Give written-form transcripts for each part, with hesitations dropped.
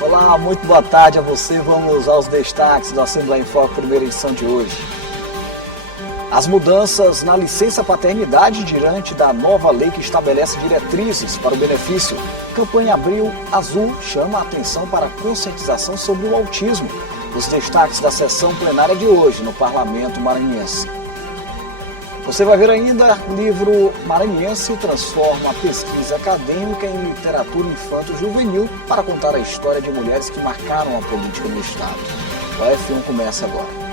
Olá, muito boa tarde a você. Vamos aos destaques do Assembleia em Foco, primeira edição de hoje. As mudanças na licença paternidade diante da nova lei que estabelece diretrizes para o benefício. Campanha Abril Azul chama a atenção para a conscientização sobre o autismo. Os destaques da sessão plenária de hoje no Parlamento Maranhense. Você vai ver ainda o livro Maranhense transforma a pesquisa acadêmica em literatura infanto-juvenil para contar a história de mulheres que marcaram a política no Estado. O F1 começa agora.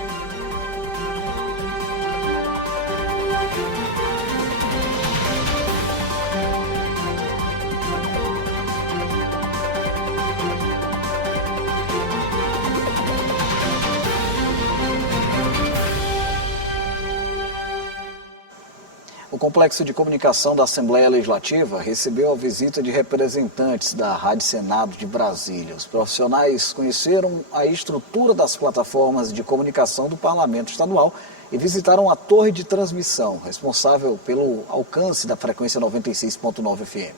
O Complexo de Comunicação da Assembleia Legislativa recebeu a visita de representantes da Rádio Senado de Brasília. Os profissionais conheceram a estrutura das plataformas de comunicação do Parlamento Estadual e visitaram a torre de transmissão, responsável pelo alcance da frequência 96.9 FM.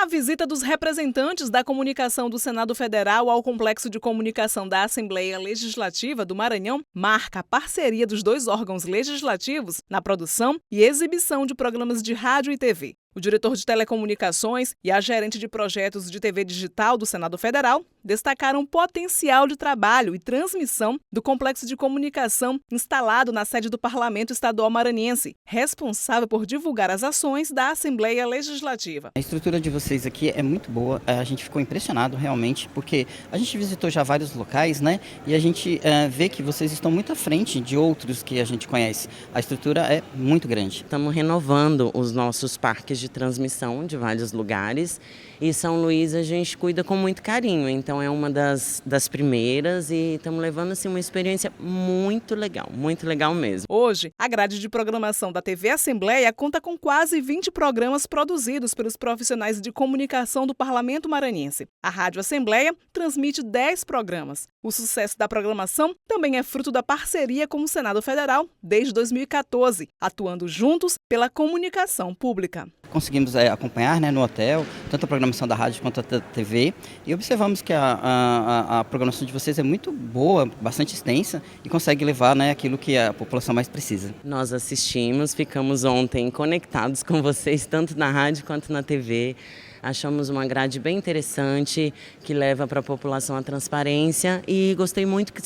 A visita dos representantes da comunicação do Senado Federal ao Complexo de Comunicação da Assembleia Legislativa do Maranhão marca a parceria dos dois órgãos legislativos na produção e exibição de programas de rádio e TV. O diretor de telecomunicações e a gerente de projetos de TV digital do Senado Federal destacaram o potencial de trabalho e transmissão do complexo de comunicação instalado na sede do Parlamento Estadual Maranhense, responsável por divulgar as ações da Assembleia Legislativa. A estrutura de vocês aqui é muito boa, a gente ficou impressionado realmente, porque a gente visitou já vários locais, né? E a gente vê que vocês estão muito à frente de outros que a gente conhece. A estrutura é muito grande. Estamos renovando os nossos parques de transmissão de vários lugares e São Luís a gente cuida com muito carinho, então é uma das primeiras e estamos levando assim uma experiência muito legal mesmo. Hoje, a grade de programação da TV Assembleia conta com quase 20 programas produzidos pelos profissionais de comunicação do Parlamento Maranhense. A Rádio Assembleia transmite 10 programas. O sucesso da programação também é fruto da parceria com o Senado Federal desde 2014, atuando juntos pela comunicação pública. Conseguimos acompanhar, né, no hotel, tanto a programação da rádio quanto a TV, e observamos que a programação de vocês é muito boa, bastante extensa, e consegue levar, né, aquilo que a população mais precisa. Nós assistimos, ficamos ontem conectados com vocês, tanto na rádio quanto na TV. Achamos uma grade bem interessante, que leva para a população a transparência, e gostei muito que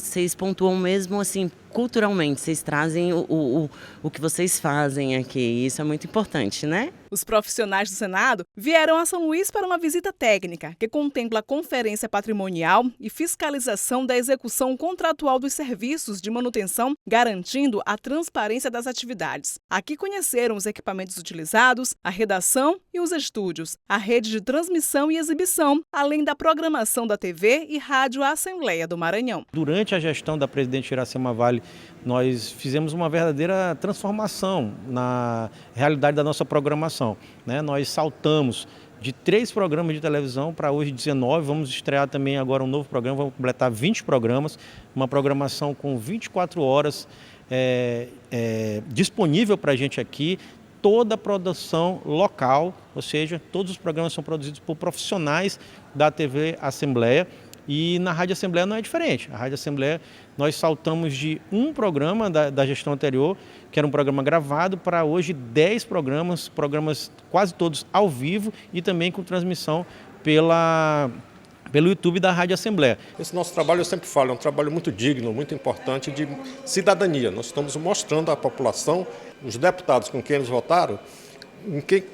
vocês pontuam mesmo assim, culturalmente, vocês trazem o que vocês fazem aqui, e isso é muito importante, né? Os profissionais do Senado vieram a São Luís para uma visita técnica, que contempla a conferência patrimonial e fiscalização da execução contratual dos serviços de manutenção, garantindo a transparência das atividades. Aqui conheceram os equipamentos utilizados, a redação e os estúdios, a rede de transmissão e exibição, além da programação da TV e rádio Assembleia do Maranhão. Durante a gestão da presidente Iracema Vale, nós fizemos uma verdadeira transformação na realidade da nossa programação, né? Nós saltamos de 3 programas de televisão para hoje 19, vamos estrear também agora um novo programa, vamos completar 20 programas, uma programação com 24 horas disponível para a gente aqui, toda a produção local, ou seja, todos os programas são produzidos por profissionais da TV Assembleia. E na Rádio Assembleia não é diferente. A Rádio Assembleia, nós saltamos de um programa da gestão anterior, que era um programa gravado, para hoje 10 programas quase todos ao vivo e também com transmissão pelo YouTube da Rádio Assembleia. Esse nosso trabalho, eu sempre falo, é um trabalho muito digno, muito importante de cidadania. Nós estamos mostrando à população, os deputados com quem eles votaram,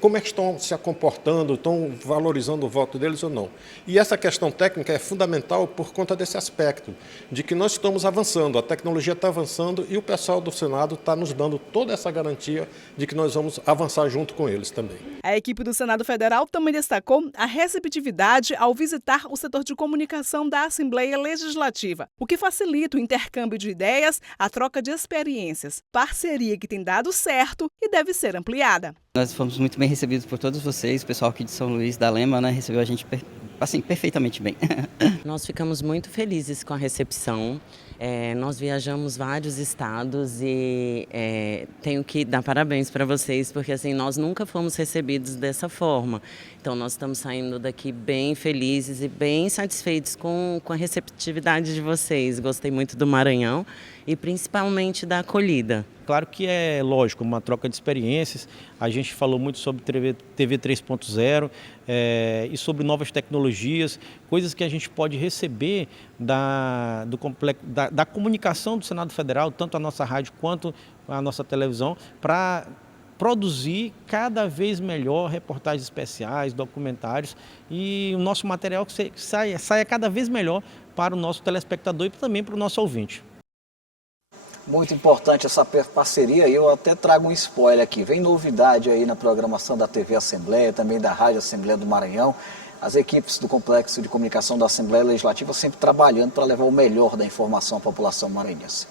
como é que estão se comportando, estão valorizando o voto deles ou não. E essa questão técnica é fundamental por conta desse aspecto, de que nós estamos avançando, a tecnologia está avançando e o pessoal do Senado está nos dando toda essa garantia de que nós vamos avançar junto com eles também. A equipe do Senado Federal também destacou a receptividade ao visitar o setor de comunicação da Assembleia Legislativa, o que facilita o intercâmbio de ideias, a troca de experiências, parceria que tem dado certo e deve ser ampliada. Nós fomos muito bem recebidos por todos vocês, o pessoal aqui de São Luís da Lema, né, recebeu a gente assim, perfeitamente bem. Nós ficamos muito felizes com a recepção. Nós viajamos vários estados e tenho que dar parabéns para vocês, porque assim, nós nunca fomos recebidos dessa forma. Então nós estamos saindo daqui bem felizes e bem satisfeitos com a receptividade de vocês. Gostei muito do Maranhão e principalmente da acolhida. Claro que é lógico, uma troca de experiências. A gente falou muito sobre TV 3.0 e sobre novas tecnologias, coisas que a gente pode receber da comunicação do Senado Federal, tanto a nossa rádio quanto a nossa televisão, para produzir cada vez melhor reportagens especiais, documentários, e o nosso material que saia cada vez melhor para o nosso telespectador e também para o nosso ouvinte. Muito importante essa parceria, e eu até trago um spoiler aqui. Vem novidade aí na programação da TV Assembleia, também da Rádio Assembleia do Maranhão. As equipes do Complexo de Comunicação da Assembleia Legislativa sempre trabalhando para levar o melhor da informação à população maranhense.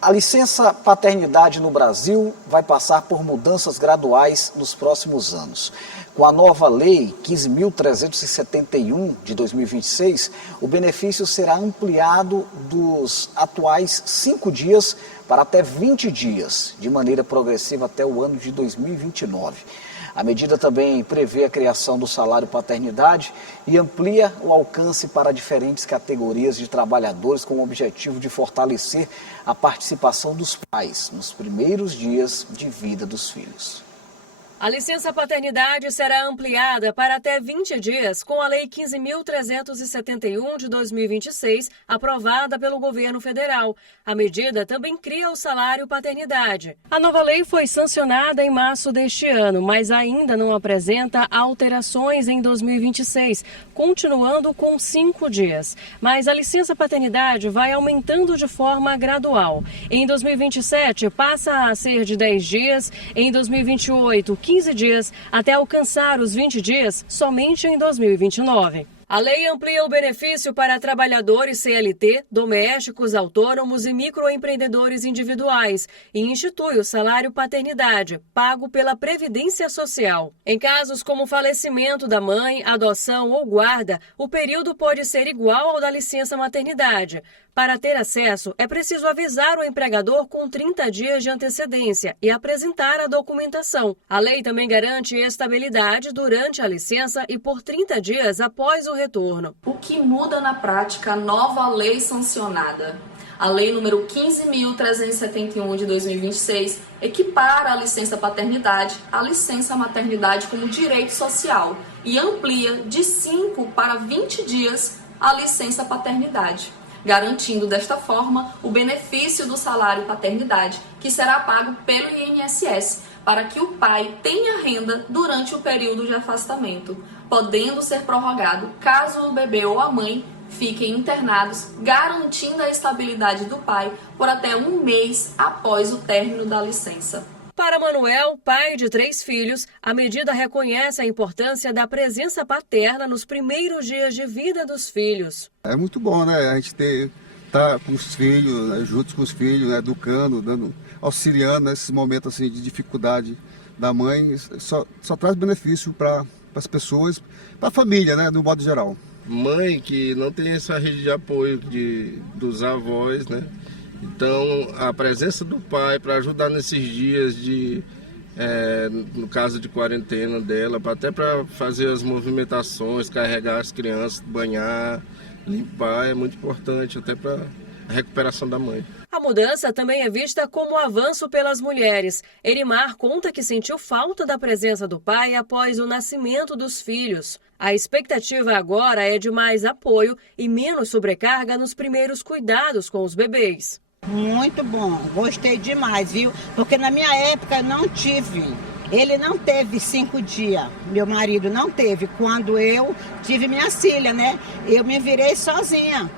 A licença paternidade no Brasil vai passar por mudanças graduais nos próximos anos. Com a nova Lei 15.371 de 2026, o benefício será ampliado dos atuais 5 dias para até 20 dias, de maneira progressiva até o ano de 2029. A medida também prevê a criação do salário paternidade e amplia o alcance para diferentes categorias de trabalhadores, com o objetivo de fortalecer a participação dos pais nos primeiros dias de vida dos filhos. A licença paternidade será ampliada para até 20 dias com a Lei 15.371 de 2026, aprovada pelo governo federal. A medida também cria o salário paternidade. A nova lei foi sancionada em março deste ano, mas ainda não apresenta alterações em 2026, continuando com 5 dias. Mas a licença paternidade vai aumentando de forma gradual. Em 2027, passa a ser de 10 dias, em 2028, 15 dias, até alcançar os 20 dias somente em 2029. A lei amplia o benefício para trabalhadores CLT, domésticos, autônomos e microempreendedores individuais e institui o salário paternidade, pago pela Previdência Social. Em casos como falecimento da mãe, adoção ou guarda, o período pode ser igual ao da licença maternidade. Para ter acesso, é preciso avisar o empregador com 30 dias de antecedência e apresentar a documentação. A lei também garante estabilidade durante a licença e por 30 dias após o retorno. O que muda na prática a nova lei sancionada? A lei número 15.371 de 2026 equipara a licença paternidade à licença maternidade como direito social e amplia de 5 para 20 dias a licença paternidade, garantindo desta forma o benefício do salário paternidade, que será pago pelo INSS, para que o pai tenha renda durante o período de afastamento, podendo ser prorrogado caso o bebê ou a mãe fiquem internados, garantindo a estabilidade do pai por até 1 mês após o término da licença. Para Manuel, pai de 3 filhos, a medida reconhece a importância da presença paterna nos primeiros dias de vida dos filhos. É muito bom, né? A gente tá com os filhos, né? Juntos com os filhos, né? Educando, auxiliando nesses momentos assim, de dificuldade da mãe. Só traz benefício para as pessoas, para a família, né? No modo geral. Mãe que não tem essa rede de apoio dos avós, né? Então, a presença do pai para ajudar nesses dias no caso de quarentena dela, até para fazer as movimentações, carregar as crianças, banhar, limpar, é muito importante, até para a recuperação da mãe. A mudança também é vista como avanço pelas mulheres. Erimar conta que sentiu falta da presença do pai após o nascimento dos filhos. A expectativa agora é de mais apoio e menos sobrecarga nos primeiros cuidados com os bebês. Muito bom, gostei demais, viu? Porque na minha época eu não tive. Ele não teve 5 dias, meu marido não teve. Quando eu tive minha filha, né? Eu me virei sozinha.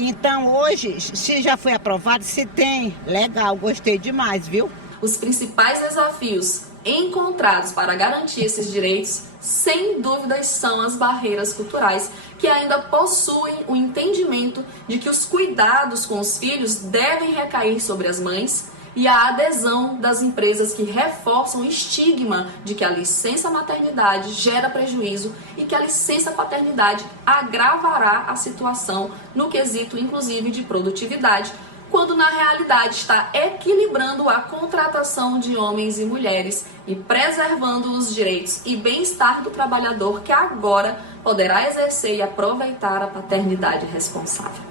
Então hoje, se já foi aprovado, se tem, legal, gostei demais, viu? Os principais desafios encontrados para garantir esses direitos, sem dúvidas, são as barreiras culturais, que ainda possuem o entendimento de que os cuidados com os filhos devem recair sobre as mães e a adesão das empresas que reforçam o estigma de que a licença maternidade gera prejuízo e que a licença paternidade agravará a situação no quesito, inclusive, de produtividade, quando na realidade está equilibrando a contratação de homens e mulheres e preservando os direitos e bem-estar do trabalhador que agora poderá exercer e aproveitar a paternidade responsável.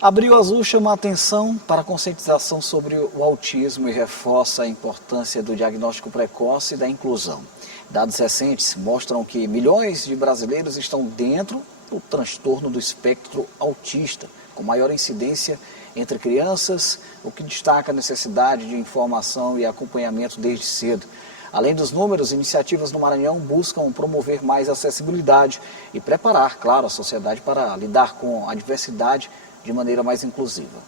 Abril Azul chama a atenção para a conscientização sobre o autismo e reforça a importância do diagnóstico precoce e da inclusão. Dados recentes mostram que milhões de brasileiros estão dentro do transtorno do espectro autista, com maior incidência entre crianças, o que destaca a necessidade de informação e acompanhamento desde cedo. Além dos números, iniciativas no Maranhão buscam promover mais acessibilidade e preparar, claro, a sociedade para lidar com a diversidade de maneira mais inclusiva.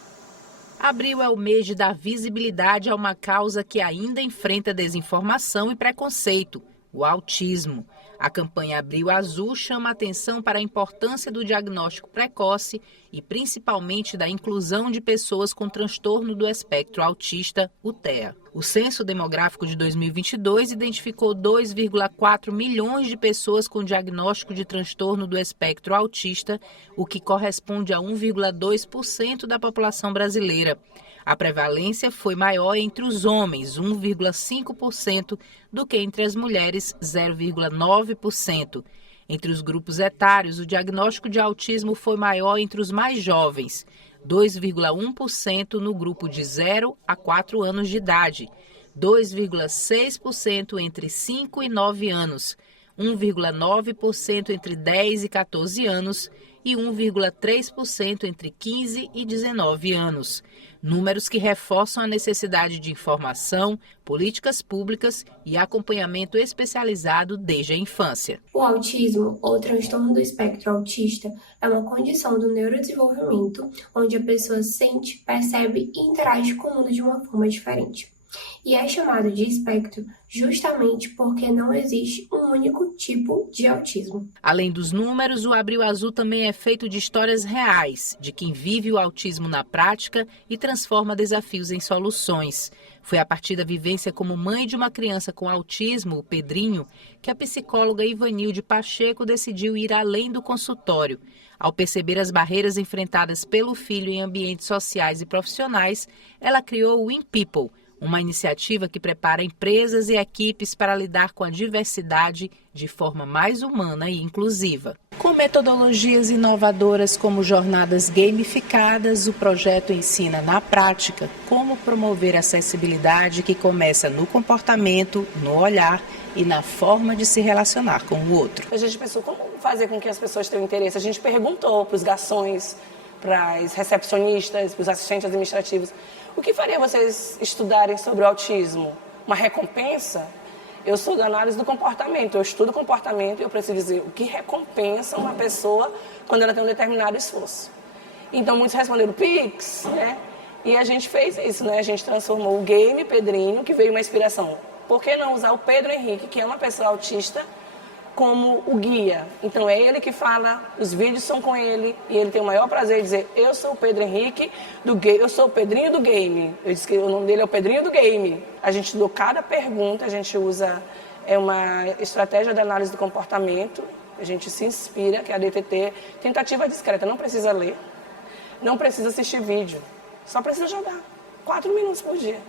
Abril é o mês de dar visibilidade a uma causa que ainda enfrenta desinformação e preconceito, o autismo. A campanha Abril Azul chama a atenção para a importância do diagnóstico precoce e principalmente da inclusão de pessoas com transtorno do espectro autista, o TEA. O Censo Demográfico de 2022 identificou 2,4 milhões de pessoas com diagnóstico de transtorno do espectro autista, o que corresponde a 1,2% da população brasileira. A prevalência foi maior entre os homens, 1,5%, do que entre as mulheres, 0,9%. Entre os grupos etários, o diagnóstico de autismo foi maior entre os mais jovens, 2,1% no grupo de 0 a 4 anos de idade, 2,6% entre 5 e 9 anos, 1,9% entre 10 e 14 anos e 1,3% entre 15 e 19 anos. Números que reforçam a necessidade de informação, políticas públicas e acompanhamento especializado desde a infância. O autismo, ou transtorno do espectro autista, é uma condição do neurodesenvolvimento onde a pessoa sente, percebe e interage com o mundo de uma forma diferente. E é chamado de espectro justamente porque não existe um único tipo de autismo. Além dos números, o Abril Azul também é feito de histórias reais, de quem vive o autismo na prática e transforma desafios em soluções. Foi a partir da vivência como mãe de uma criança com autismo, o Pedrinho, que a psicóloga Ivanilde Pacheco decidiu ir além do consultório. Ao perceber as barreiras enfrentadas pelo filho em ambientes sociais e profissionais, ela criou o In People, uma iniciativa que prepara empresas e equipes para lidar com a diversidade de forma mais humana e inclusiva. Com metodologias inovadoras como jornadas gamificadas, o projeto ensina na prática como promover a acessibilidade que começa no comportamento, no olhar e na forma de se relacionar com o outro. A gente pensou como fazer com que as pessoas tenham interesse. A gente perguntou para os garçons, para as recepcionistas, para os assistentes administrativos: o que faria vocês estudarem sobre o autismo? Uma recompensa? Eu sou da análise do comportamento, eu estudo comportamento e eu preciso dizer o que recompensa uma pessoa quando ela tem um determinado esforço. Então, muitos responderam Pix, né? E a gente fez isso, né? A gente transformou o game Pedrinho, que veio uma inspiração. Por que não usar o Pedro Henrique, que é uma pessoa autista, como o guia? Então é ele que fala, os vídeos são com ele e ele tem o maior prazer de dizer: eu sou o Pedro Henrique do game, eu sou o Pedrinho do game. Eu disse que o nome dele é o Pedrinho do game. A gente estudou cada pergunta, a gente usa uma estratégia de análise do comportamento, a gente se inspira, que é a DTT, tentativa discreta, não precisa ler, não precisa assistir vídeo, só precisa jogar 4 minutos por dia.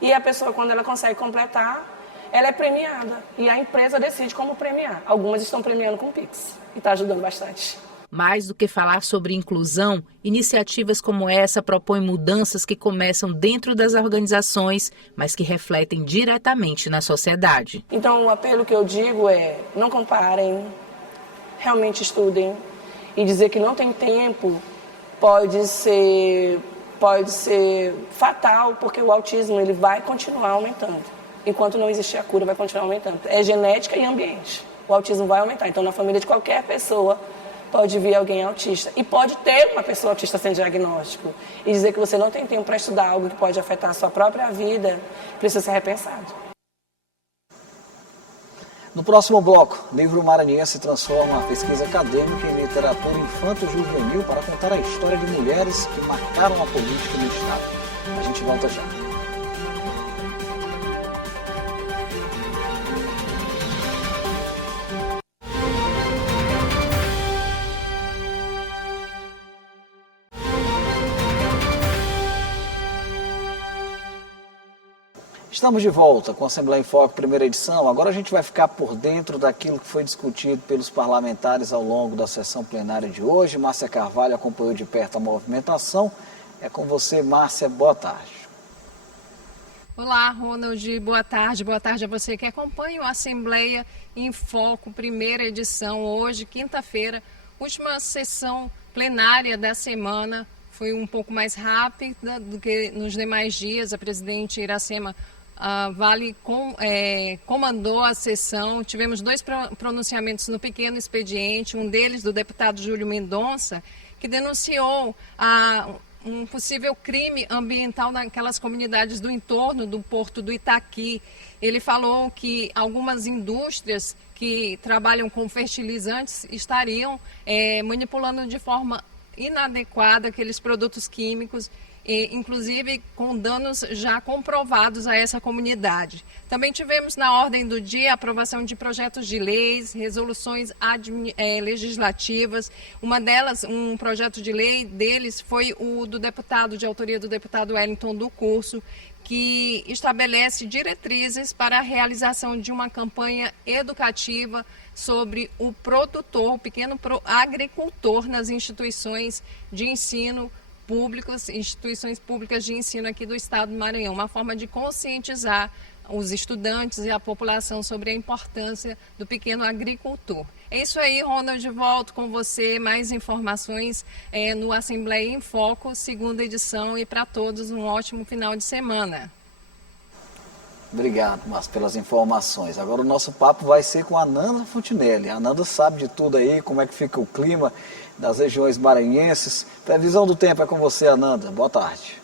E a pessoa, quando ela consegue completar, ela é premiada e a empresa decide como premiar. Algumas estão premiando com Pix e está ajudando bastante. Mais do que falar sobre inclusão, iniciativas como essa propõem mudanças que começam dentro das organizações, mas que refletem diretamente na sociedade. Então o apelo que eu digo é: não comparem, realmente estudem, e dizer que não tem tempo pode ser fatal, porque o autismo ele vai continuar aumentando. Enquanto não existir a cura, vai continuar aumentando. É genética e ambiente. O autismo vai aumentar. Então, na família de qualquer pessoa, pode vir alguém autista. E pode ter uma pessoa autista sem diagnóstico. E dizer que você não tem tempo para estudar algo que pode afetar a sua própria vida, precisa ser repensado. No próximo bloco, livro maranhense transforma a pesquisa acadêmica em literatura infanto-juvenil para contar a história de mulheres que marcaram a política no Estado. A gente volta já. Estamos de volta com a Assembleia em Foco, primeira edição. Agora a gente vai ficar por dentro daquilo que foi discutido pelos parlamentares ao longo da sessão plenária de hoje. Márcia Carvalho acompanhou de perto a movimentação. É com você, Márcia. Boa tarde. Olá, Ronald. Boa tarde. Boa tarde a você que acompanha a Assembleia em Foco, primeira edição. Hoje, quinta-feira, última sessão plenária da semana. Foi um pouco mais rápida do que nos demais dias. A presidente Iracema comandou a sessão. Tivemos 2 pronunciamentos no pequeno expediente, um deles do deputado Júlio Mendonça, que denunciou um possível crime ambiental naquelas comunidades do entorno do Porto do Itaqui. Ele falou que algumas indústrias que trabalham com fertilizantes estariam manipulando de forma inadequada aqueles produtos químicos, inclusive com danos já comprovados a essa comunidade. Também tivemos na ordem do dia a aprovação de projetos de leis, resoluções legislativas. Uma delas, um projeto de lei deles foi o de autoria do deputado Wellington do Curso, que estabelece diretrizes para a realização de uma campanha educativa sobre o produtor, o pequeno agricultor nas instituições de ensino públicas, instituições públicas de ensino aqui do estado do Maranhão, uma forma de conscientizar os estudantes e a população sobre a importância do pequeno agricultor. É isso aí, Ronald, volto com você, mais informações no Assembleia em Foco, segunda edição, e para todos um ótimo final de semana. Obrigado, Márcio, pelas informações. Agora o nosso papo vai ser com a Nanda Fontinelli. A Nanda sabe de tudo aí, como é que fica o clima das regiões maranhenses. Previsão do tempo é com você, Ananda. Boa tarde.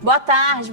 Boa tarde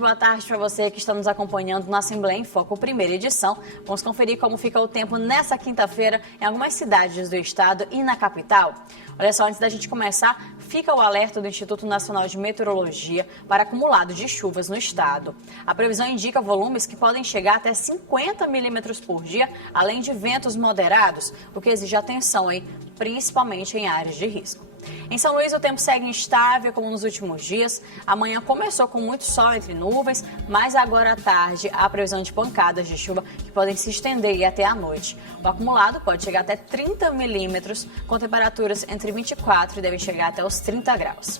para você que está nos acompanhando na Assembleia em Foco, primeira edição. Vamos conferir como fica o tempo nessa quinta-feira em algumas cidades do estado e na capital. Olha só, antes da gente começar, fica o alerta do Instituto Nacional de Meteorologia para acumulado de chuvas no estado. A previsão indica volumes que podem chegar até 50 milímetros por dia, além de ventos moderados, o que exige atenção aí, principalmente em áreas de risco. Em São Luís, o tempo segue instável, como nos últimos dias. Amanhã começou com muito sol entre nuvens, mas agora à tarde há previsão de pancadas de chuva que podem se estender até a noite. O acumulado pode chegar até 30 milímetros, com temperaturas entre 24 e devem chegar até os 30 graus.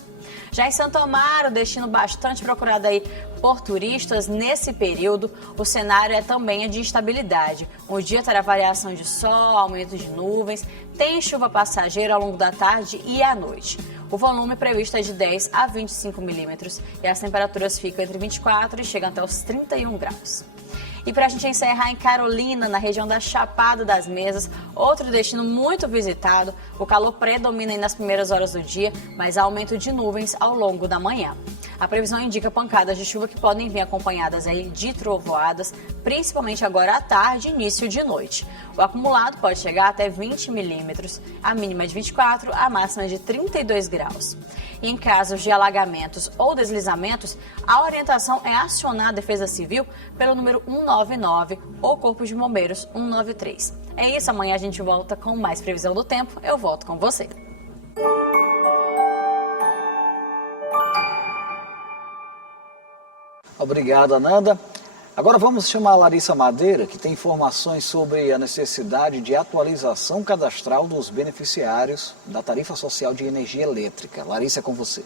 Já em Santo Amaro, destino bastante procurado aí por turistas, nesse período o cenário é também de instabilidade. O dia terá variação de sol, aumento de nuvens, tem chuva passageira ao longo da tarde e à noite. O volume previsto é de 10 a 25 milímetros e as temperaturas ficam entre 24 e chegam até os 31 graus. E para a gente encerrar, em Carolina, na região da Chapada das Mesas, outro destino muito visitado, o calor predomina aí nas primeiras horas do dia, mas há aumento de nuvens ao longo da manhã. A previsão indica pancadas de chuva que podem vir acompanhadas aí de trovoadas, principalmente agora à tarde e início de noite. O acumulado pode chegar até 20 milímetros, a mínima é de 24, a máxima é de 32 graus. E em casos de alagamentos ou deslizamentos, a orientação é acionar a Defesa Civil pelo número 199 ou Corpo de Bombeiros 193. É isso, amanhã a gente volta com mais previsão do tempo. Eu volto com você. Obrigado, Ananda. Agora vamos chamar a Larissa Madeira, que tem informações sobre a necessidade de atualização cadastral dos beneficiários da tarifa social de energia elétrica. Larissa, é com você.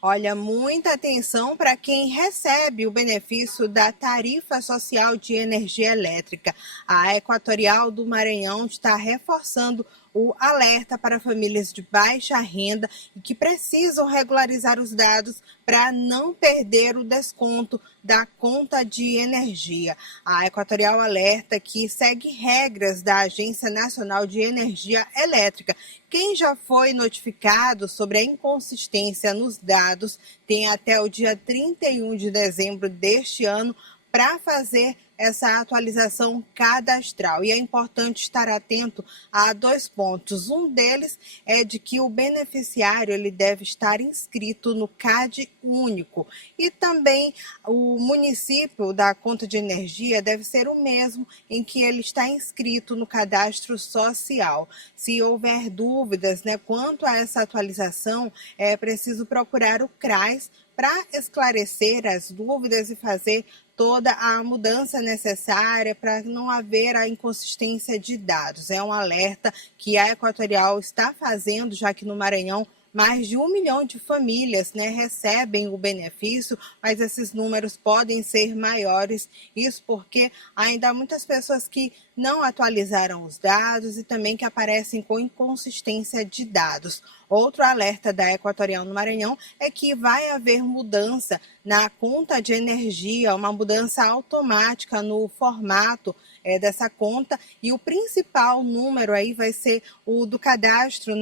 Olha, muita atenção para quem recebe o benefício da tarifa social de energia elétrica. A Equatorial do Maranhão está reforçando o alerta para famílias de baixa renda e que precisam regularizar os dados para não perder o desconto da conta de energia. A Equatorial alerta que segue regras da Agência Nacional de Energia Elétrica. Quem já foi notificado sobre a inconsistência nos dados tem até o dia 31 de dezembro deste ano para fazer essa atualização cadastral. E é importante estar atento a 2 pontos. Um deles é de que o beneficiário ele deve estar inscrito no CAD único. E também o município da conta de energia deve ser o mesmo em que ele está inscrito no cadastro social. Se houver dúvidas, quanto a essa atualização, é preciso procurar o CRAS para esclarecer as dúvidas e fazer toda a mudança necessária para não haver a inconsistência de dados. É um alerta que a Equatorial está fazendo, já que no Maranhão mais de 1 milhão de famílias recebem o benefício, mas esses números podem ser maiores. Isso porque ainda há muitas pessoas que não atualizaram os dados e também que aparecem com inconsistência de dados. Outro alerta da Equatorial no Maranhão é que vai haver mudança na conta de energia, uma mudança automática no formato dessa conta, e o principal número aí vai ser o do cadastro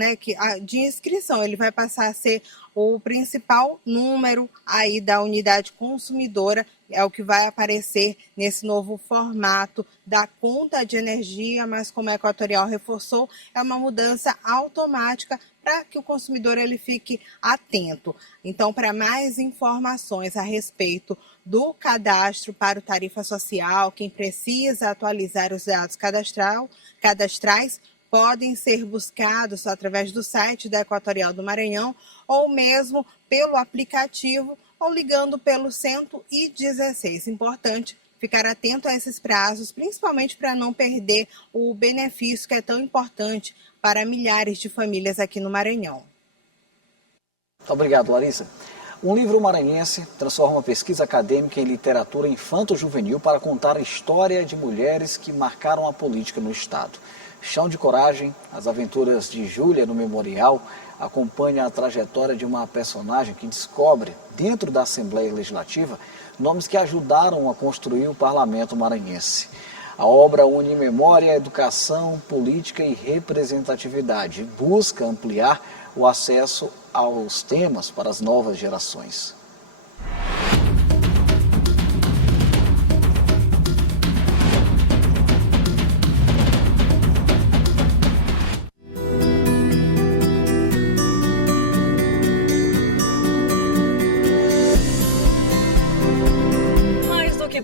de inscrição. Ele vai passar a ser o principal número aí da unidade consumidora, é o que vai aparecer nesse novo formato da conta de energia, mas como a Equatorial reforçou, é uma mudança automática para que o consumidor ele fique atento. Então, para mais informações a respeito do cadastro para o Tarifa Social, quem precisa atualizar os dados cadastrais, podem ser buscados através do site da Equatorial do Maranhão ou mesmo pelo aplicativo ou ligando pelo 116. Importante ficar atento a esses prazos, principalmente para não perder o benefício que é tão importante para milhares de famílias aqui no Maranhão. Muito obrigado, Larissa. Um livro maranhense transforma uma pesquisa acadêmica em literatura infanto-juvenil para contar a história de mulheres que marcaram a política no Estado. Chão de Coragem, as aventuras de Júlia no Memorial, acompanha a trajetória de uma personagem que descobre, dentro da Assembleia Legislativa, nomes que ajudaram a construir o parlamento maranhense. A obra une memória, educação, política e representatividade e busca ampliar o acesso aos temas para as novas gerações.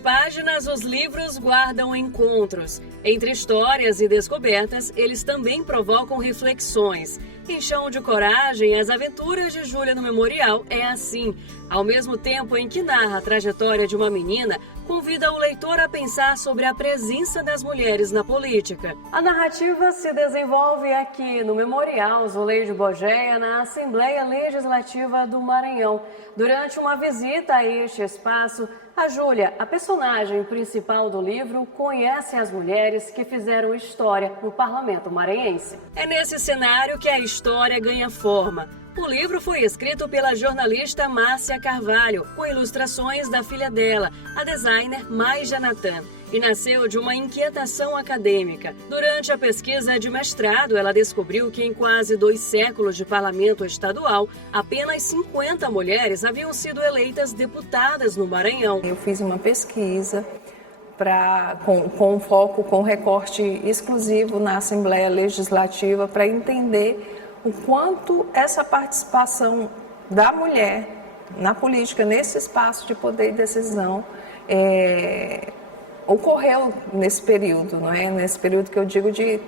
Páginas, os livros guardam encontros. Entre histórias e descobertas, eles também provocam reflexões. Em Chão de Coragem, as aventuras de Júlia no Memorial é assim. Ao mesmo tempo em que narra a trajetória de uma menina, convida o leitor a pensar sobre a presença das mulheres na política. A narrativa se desenvolve aqui no Memorial Zuleide Bogéia, na Assembleia Legislativa do Maranhão. Durante uma visita a este espaço, a Júlia, a personagem principal do livro, conhece as mulheres que fizeram história no parlamento maranhense. É nesse cenário que a história ganha forma. O livro foi escrito pela jornalista Márcia Carvalho, com ilustrações da filha dela, a designer Maija Natan, e nasceu de uma inquietação acadêmica. Durante a pesquisa de mestrado, ela descobriu que em quase 2 séculos de parlamento estadual, apenas 50 mulheres haviam sido eleitas deputadas no Maranhão. Eu fiz uma pesquisa com foco, com recorte exclusivo na Assembleia Legislativa, para entender o quanto essa participação da mulher na política, nesse espaço de poder e decisão, ocorreu nesse período, não é? Nesse período que eu digo de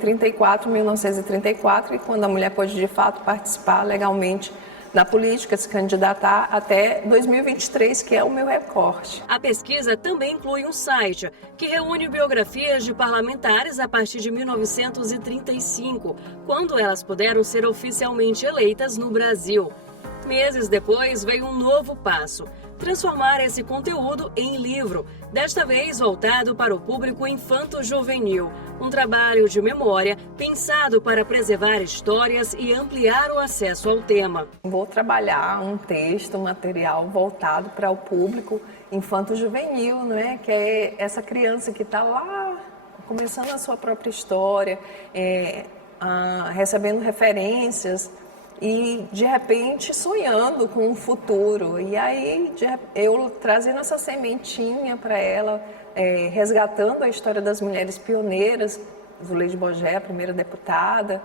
1934, e quando a mulher pôde de fato participar legalmente na política, se candidatar até 2023, que é o meu recorte. A pesquisa também inclui um site que reúne biografias de parlamentares a partir de 1935, quando elas puderam ser oficialmente eleitas no Brasil. Meses depois, veio um novo passo: transformar esse conteúdo em livro, desta vez voltado para o público infanto-juvenil. Um trabalho de memória pensado para preservar histórias e ampliar o acesso ao tema. Vou trabalhar um texto, um material voltado para o público infanto-juvenil, né? Que é essa criança que está lá começando a sua própria história, recebendo referências e, de repente, sonhando com um futuro. E aí, eu trazendo essa sementinha para ela, resgatando a história das mulheres pioneiras, Zuleide Bogé, a primeira deputada,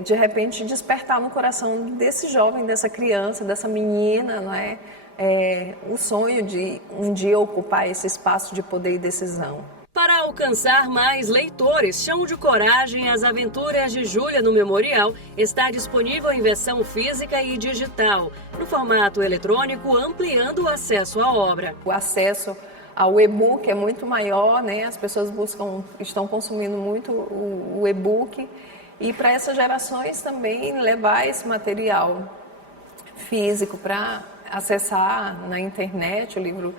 de repente despertar no coração desse jovem, dessa criança, dessa menina, não é? O sonho de um dia ocupar esse espaço de poder e decisão. Para alcançar mais leitores, Chão de Coragem, As Aventuras de Júlia no Memorial está disponível em versão física e digital, no formato eletrônico, ampliando o acesso à obra. O acesso ao e-book é muito maior, né? As pessoas estão consumindo muito o e-book, e para essas gerações também levar esse material físico para acessar na internet, o livro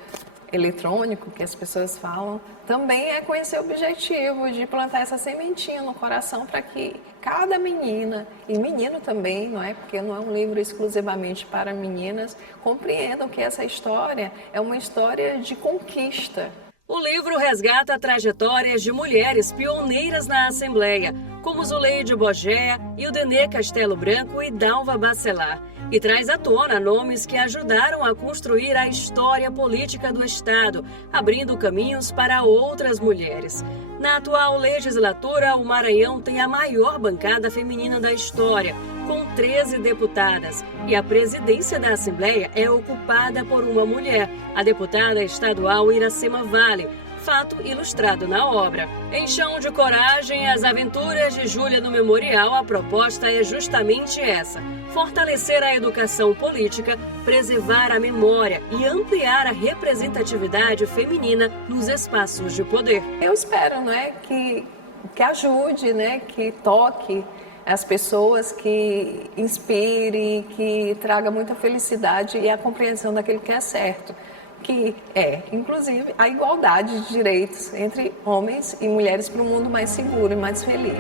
eletrônico que as pessoas falam, também é com esse objetivo de plantar essa sementinha no coração para que cada menina e menino também, não é? Porque não é um livro exclusivamente para meninas, compreendam que essa história é uma história de conquista. O livro resgata trajetórias de mulheres pioneiras na Assembleia, como Zuleide Bogé, Ildenê Castelo Branco e Dalva Bacelar, e traz à tona nomes que ajudaram a construir a história política do Estado, abrindo caminhos para outras mulheres. Na atual legislatura, o Maranhão tem a maior bancada feminina da história, com 13 deputadas, e a presidência da Assembleia é ocupada por uma mulher, a deputada estadual Iracema Vale, fato ilustrado na obra. Em Chão de Coragem, As Aventuras de Júlia no Memorial, a proposta é justamente essa: fortalecer a educação política, preservar a memória e ampliar a representatividade feminina nos espaços de poder. Eu espero, né, que ajude, né, que toque as pessoas, que inspire, que traga muita felicidade e a compreensão daquilo que é certo, que é, inclusive, a igualdade de direitos entre homens e mulheres para um mundo mais seguro e mais feliz.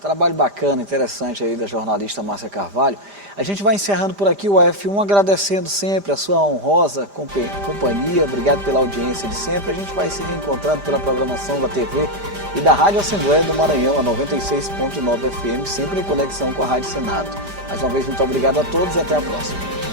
Trabalho bacana, interessante aí da jornalista Márcia Carvalho. A gente vai encerrando por aqui o F1, agradecendo sempre a sua honrosa companhia. Obrigado pela audiência de sempre. A gente vai se reencontrando pela programação da TV e da Rádio Assembleia do Maranhão, a 96.9 FM, sempre em conexão com a Rádio Senado. Mais uma vez, muito obrigado a todos e até a próxima.